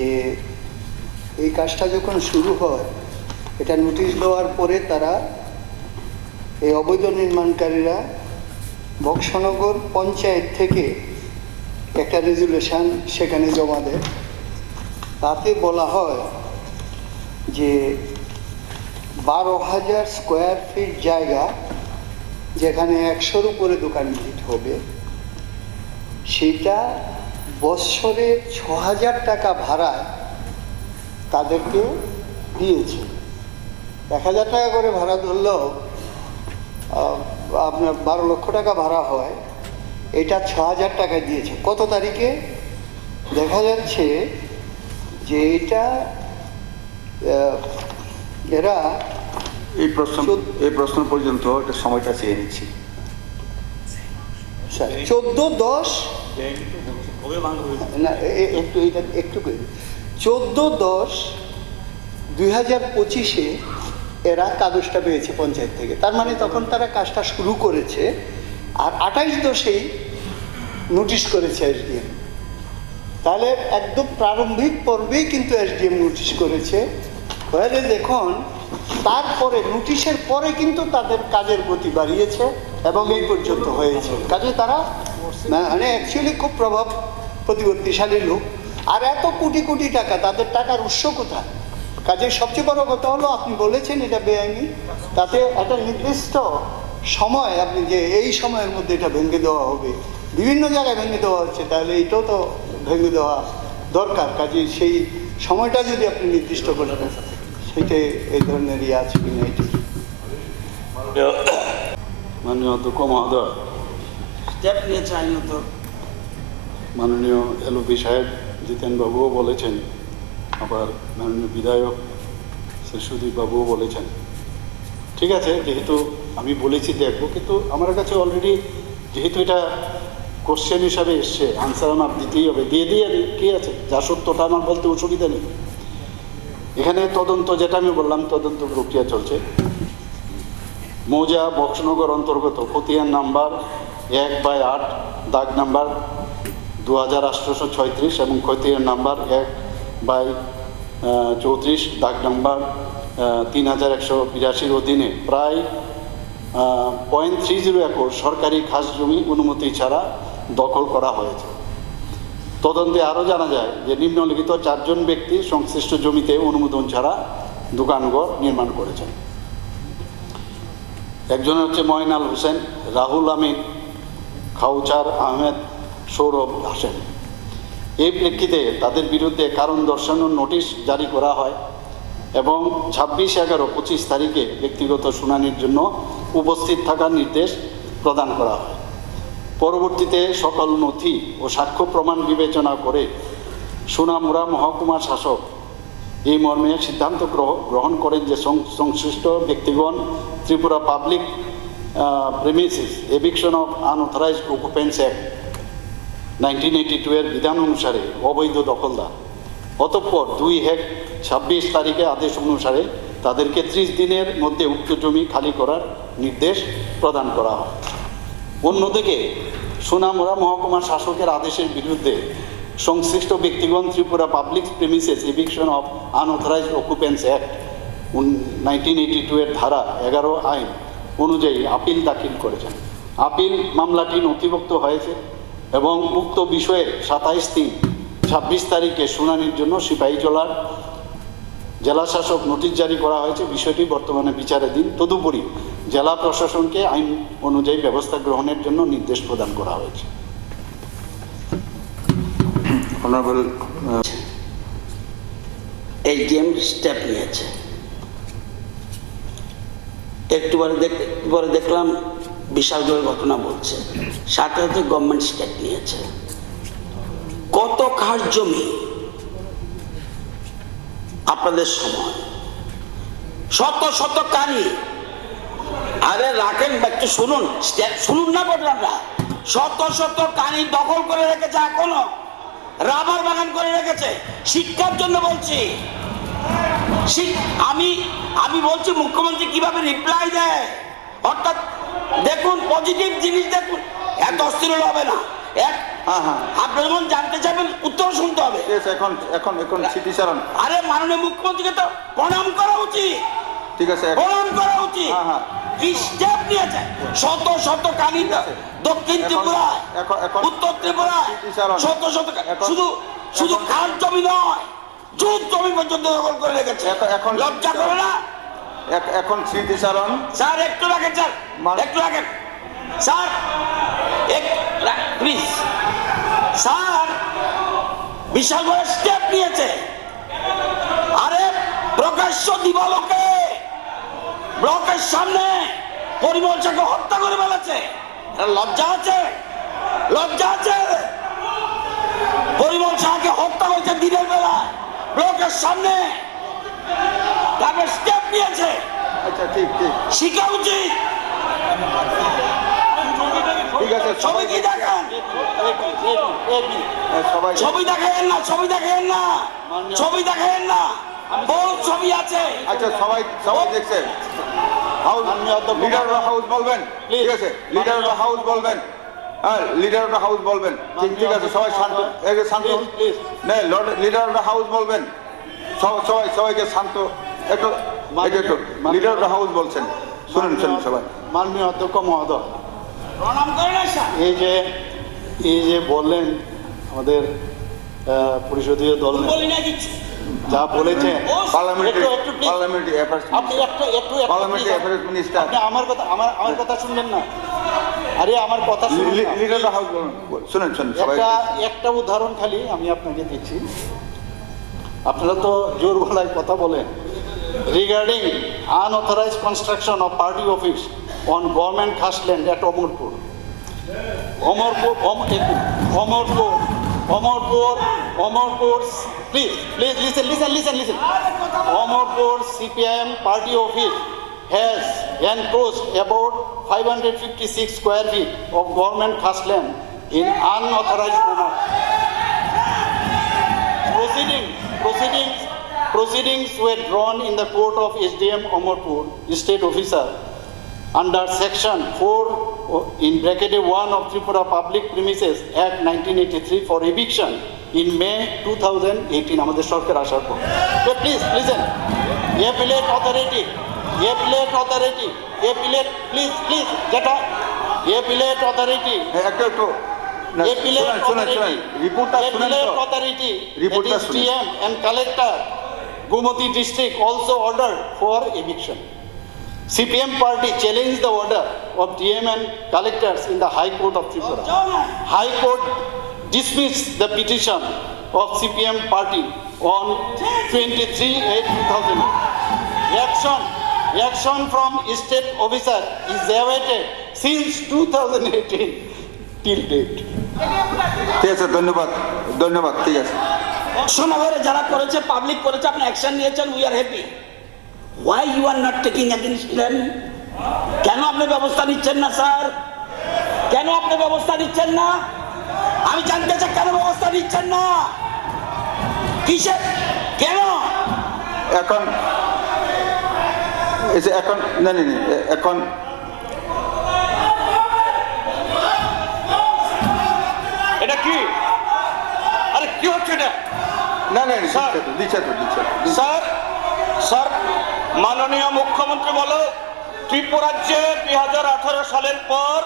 যে এই কাজটা যখন শুরু হয়, এটা নোটিশ দেওয়ার পরে তারা এই অবৈধ নির্মাণকারীরা বক্সনগর পঞ্চায়েত থেকে একটা রেজুলেশন সেখানে জমা দেয়। তাতে বলা হয় যে 12,000 স্কোয়ার ফিট জায়গা, যেখানে 100-র উপরে দোকান ভিজিট হবে, সেটা বৎসরে 6,000 টাকা ভাড়ায় তাদেরকে দিয়েছে। 1,000 টাকা করে ভাড়া ধরলেও আপনার 12 লক্ষ টাকা ভাড়া হয়, এটা 6,000 টাকা দিয়েছে। কত তারিখে? দেখা যাচ্ছে যে এটা এরা এই প্রশ্ন পর্যন্ত একটা সময়টা চেয়ে নিচ্ছি। 14/10 না, একটু এটা একটু 14/10/2025 এরা কাগজটা পেয়েছে পঞ্চায়েত থেকে। তার মানে তখন তারা কাজটা শুরু করেছে, আর 28/10 নোটিশ করেছে এসডিএম। তাহলে একদম প্রারম্ভিক পর্বেই কিন্তু এসডিএম নোটিশ করেছে। হয়ে দেখুন, তারপরে নোটিশের পরে কিন্তু তাদের কাজের গতি বাড়িয়েছে এবং এই পর্যন্ত হয়েছে। কাজে তারা মানে অ্যাকচুয়ালি খুব প্রভাব প্রতিপত্তিশালী লোক। আর এত কোটি কোটি টাকা, তাদের টাকার উৎস কোথায়? কাজে সবচেয়ে বড় কথা হলো, আপনি বলেছেন এটা বেআইনি, তাতে একটা নির্দিষ্ট সময় আপনি যে এই সময়ের মধ্যে এটা ভেঙে দেওয়া হবে, বিভিন্ন জায়গায় ভেঙে দেওয়া হচ্ছে, তাহলে এটাও তো ভেঙে দেওয়া দরকার। কাজে সেই সময়টা যদি আপনি নির্দিষ্ট করে দেন, সেটাই এই ধরনের ইয়ে আছে কিনা এটি। মাননীয় অধ্যক্ষ মহোদয়, স্টেপ নিয়েছে আইনত। মাননীয় এলওপি সাহেব জিতেন বাবুও বলেছেন, আবার মাননীয় বিধায়ক সুদীপ বাবুও বলেছেন। ঠিক আছে, যেহেতু আমি বলেছি দেখবো, কিন্তু আমার কাছে অলরেডি যেহেতু এটা কোশ্চেন হিসাবে এসছে, আনসার আমার দিতেই হবে, দিয়ে কি আছে, যা সত্যটা আমার বলতে অসুবিধা নেই। এখানে তদন্ত, যেটা আমি বললাম, তদন্ত প্রক্রিয়া চলছে। মৌজা বক্সনগর অন্তর্গত খতিয়ান নাম্বার 1/8 দাগ নাম্বার 2836 এবং খতিয়ান নাম্বার 1/34 দাগ নাম্বার 3182 অধীনে প্রায় 0.30 একর সরকারি খাস জমি অনুমতি ছাড়া দখল করা হয়েছে। তদন্তে আরও জানা যায় যে নিম্নলিখিত 4 জন ব্যক্তি সংশ্লিষ্ট জমিতে অনুমোদন ছাড়া দোকানঘর নির্মাণ করেছেন। একজন হচ্ছে ময়নাল হোসেন, রাহুল আমিন, খাউচার আহমেদ, সৌরভ হাসেন। এই প্রেক্ষিতে তাদের বিরুদ্ধে কারণ দর্শানোর নোটিশ জারি করা হয় এবং 26/11/25 তারিখে ব্যক্তিগত শুনানির জন্য উপস্থিত থাকার নির্দেশ প্রদান করা হয়। পরবর্তীতে সকল নথি ও সাক্ষ্য প্রমাণ বিবেচনা করে সোনামুড়া মহকুমা শাসক এই মর্মে সিদ্ধান্ত গ্রহণ করেন যে সংশ্লিষ্ট ব্যক্তিগণ Tripura public premises eviction of unauthorised অকুপেন্টস act 1982 এর বিধান অনুসারে অবৈধ দখলদার। অতঃপর 2/26 তারিখে আদেশ অনুসারে তাদেরকে 30 দিনের মধ্যে উক্ত জমি খালি করার নির্দেশ প্রদান করা হয়। অন্যদিকে সোনামুড়া মহকুমা শাসকের আদেশের বিরুদ্ধে সংশ্লিষ্ট ব্যক্তিগণ Tripura Public Premises Eviction of unauthorised অকুপেন্টস act 1982 এর ধারা 11 আইন অনুযায়ী আপিল দাখিল করেছেন। আপিল মামলাটি নথিভুক্ত হয়েছে এবং উক্ত বিষয়ে 27/3/26 তারিখে শুনানির জন্য সিপাহীজলার জেলা শাসক নোটিশ জারি করা হয়েছে। বিষয়টি বর্তমানে বিচারাধীন। তদুপরি জেলা প্রশাসনকে আইন অনুযায়ী ব্যবস্থা গ্রহণের জন্য নির্দেশ প্রদান করা হয়েছে। এসডিএম স্টেপ নিয়েছে। একটু পরে দেখলাম বিশাল জয়ের ঘটনা বলছে, সাথে সাথে গভর্নমেন্ট স্টেপ নিয়েছে। কত খাস জমি আপনাদের সময়, শত শত কানি। আরে রাখেন, একটু শুনুন, শুনুন না বললামরা, শত শত কানি দখল করে রেখেছে, এখনো রাবার বাগান করে রেখেছে। শিক্ষার জন্য বলছি, আমি বলছি মুখ্যমন্ত্রী কিভাবে রিপ্লাই দেয়। অর্থাৎ দেখুন, পজিটিভ জিনিস দেখুন, এত অস্থির হবে না। হ্যাঁ হ্যাঁ আপনি যখন জানতে চাইবেন উত্তর শুনতে হবে। ঠিক আছে, এখন এখন এখন স্মৃতিচারণ। আরে মাননীয় মুখ্যমন্ত্রীকে তো প্রণাম করা উচিত, ঠিক আছে প্রণাম করা উচিত। হ্যাঁ হ্যাঁ কি স্টেপ নিয়েছে, শত শত কাহিনী দক্ষিণ এখন- ত্রিপুরায়, এখন উত্তর ত্রিপুরায় স্মৃতিচারণ। শত শত এখন- শুধু শুধু এখন- খাল জমি নয়, জুট জমি পর্যন্ত দখল করে রেখেছে। এখন লজ্জা করে না? এখন স্মৃতিচারণ। স্যার একটু রাখেন, স্যার একটু রাখেন, স্যার প্লিজ। স্যার বিশাল বড় স্টেপ নিয়েছে। আরে প্রকাশ্য দিবালোকে ব্লকের সামনে পরিমল শাহকে হত্যা করে ফেলেছে। লজ্জা আছে? লজ্জা আছে? পরিমল শাহকে হত্যা করেছে দিনের বেলায় ব্লকের সামনে, তারপর স্টেপ নিয়েছে। আচ্ছা ঠিক ঠিক শিখা উচিত। ঠিক আছে ছবি কি দেখেন? সবাই ছবি দেখেন না, ছবি দেখেন না, ছবি দেখেন না, বহু ছবি আছে। আচ্ছা সবাই সবাই দেখছে। হাউস লিডার অফ হাউস বলবেন, ঠিক আছে লিডার অফ হাউস বলবেন, হ্যাঁ লিডার অফ হাউস বলবেন। ঠিক ঠিক আছে সবাই শান্ত, এই যে শান্ত নে লিডার অফ হাউস বলবেন। সবাই সবাইকে শান্ত একটু একটু লিডার অফ হাউস বলছেন, শুনুন শুনুন সবাই। মাননীয় অধ্যক্ষ মহোদয়, প্রণাম করেন স্যার। এই যে বললেন আমাদের পরিষদীয় দল বলি না কিছু। যা বলেছেন, পার্লামেন্টারি একটু please, পার্লামেন্টারি অ্যাফেয়ার্স আপনি একটু পার্লামেন্টারি অ্যাফেয়ার্স মিনিস্টার আপনি আমার কথা শুনবেন না। আরে আমার কথা শুনুন না। লিডার অফ হাউস শুনুন শুনুন সবাই। একটা উদাহরণ খালি আমি আপনাকে দিচ্ছি। আপনারা তো জোর গলায় কথা বলেন। Regarding unauthorised construction of party office on government খাস land at Amarpur, please listen. Omorpur CPIM party office has encroached about 556 square feet of government khas land in unauthorized manner. Proceedings were drawn in the court of SDM Omorpur, state officer, under section 4 in bracket 1 of Tripura Public Premises Act 1983 for eviction in May 2018. আমাদের সরকার আসার পর। So please listen. Appellate authority, please যেটা appellate authority, একটু একটু appellate authority, রিপোর্টটা শুনেন appellate তো। authority, রিপোর্টটা that is শুনুন। TM and collector, Gumati district also ordered for eviction. CPM party challenged the order of DM and collectors in the High Court of Tripura. High Court dismissed the petition of CPM party on 23/8/2000. Action from state officer is awaited since 2018 till date. ঠিক আছে ধন্যবাদ ধন্যবাদ ঠিক আছে। সমাবেশে যারা করেছে, public করেছে, আপনি অ্যাকশন নিয়েছেন, we are happy. Why you are not taking against them? কেন আপনি ব্যবস্থা নিচ্ছেন না স্যার? কেন আপনি ব্যবস্থা নিচ্ছেন না? আমি জানতে চাই কেন ব্যবস্থা নিচ্ছেন না? কিসে কেন? এখন এই যে এখন না না না, এখন এটা কি? আরে কি হচ্ছে এটা? না না স্যার। দিচ্ছে তো স্যার স্যার মাননীয় মুখ্যমন্ত্রী বলো ত্রিপুরাজ্যে 2018 সালের পর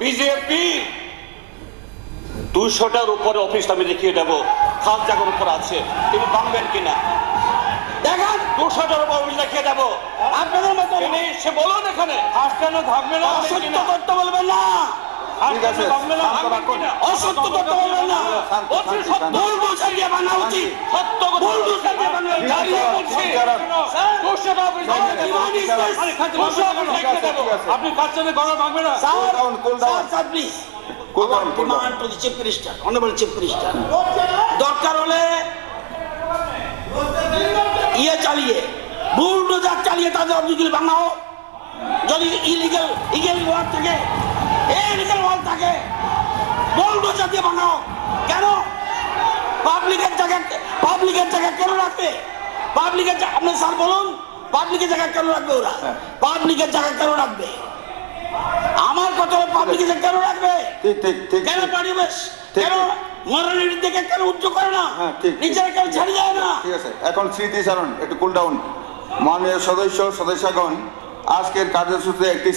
বিজেপি 200টার উপরে অফিস আমি দেখিয়ে দেবো খাস জায়গার উপর আছে, তিনি ভাঙবেন কিনা দেখেন 200টার উপর অফিস দেখিয়ে দেবো। আপনাদের মতো তিনি সে বলুন এখানে হাস কেন ভাঙবে না অসত্য করতে বলবেন না, ঠিক আছে, ভাঙবে না শান্ত ভাঙবেন রাখুন। কিনা? অসত্য করতে বলবেন না। শান্ত, বলছি শান্তি, সত্য, শান্তি। ভুল বুঝে দিয়ে বানা উচিত। সত্য কথা ভুল বুঝে দিয়ে বানা উচিত। দাঁড়িয়ে বলছি বিচারক। 200টা অফিস দেখিয়ে দেবো। What is this? আরে খাদ্য মন্ত্রী দেখিয়ে দেবো। ঠিক আছে। আপনি কাজ চালিয়ে গড়া ভাঙবে না। Sir, cool down. Sir, please. Cool down, আমার cool down. Demand to the chief minister, honourable chief minister, দরকার হলে চালিয়ে বুলডোজার চালিয়ে তাদের অফিসগুলি ভাঙাও। যদি ইলিগাল ওয়াল থাকে, ইলিগাল ওয়াল থাকে, বুলডোজার দিয়ে ভাঙাও। কেন? পাবলিকের জায়গা কেন রাখবে? আপনি স্যার বলুন, পাবলিকের জায়গা কেন রাখবে ওরা? পাবলিকের জায়গা কেন রাখবে? আমার কথা পাবলিক কেন রাখবে? ঠিক ঠিক ঠিক কেন পরিবেশ ঠিক, কেন ঠিক। মরণের দিকে কেন উদ্যোগ করে না? হ্যাঁ, ঠিক, ঠিক। নিজেরা কেন ছাড়ি যায় না? ঠিক আছে, এখন স্মৃতিচারণ একটু কুল ডাউন। মাননীয় সদস্যগণ, আজকের কার্যসূচিতে একটি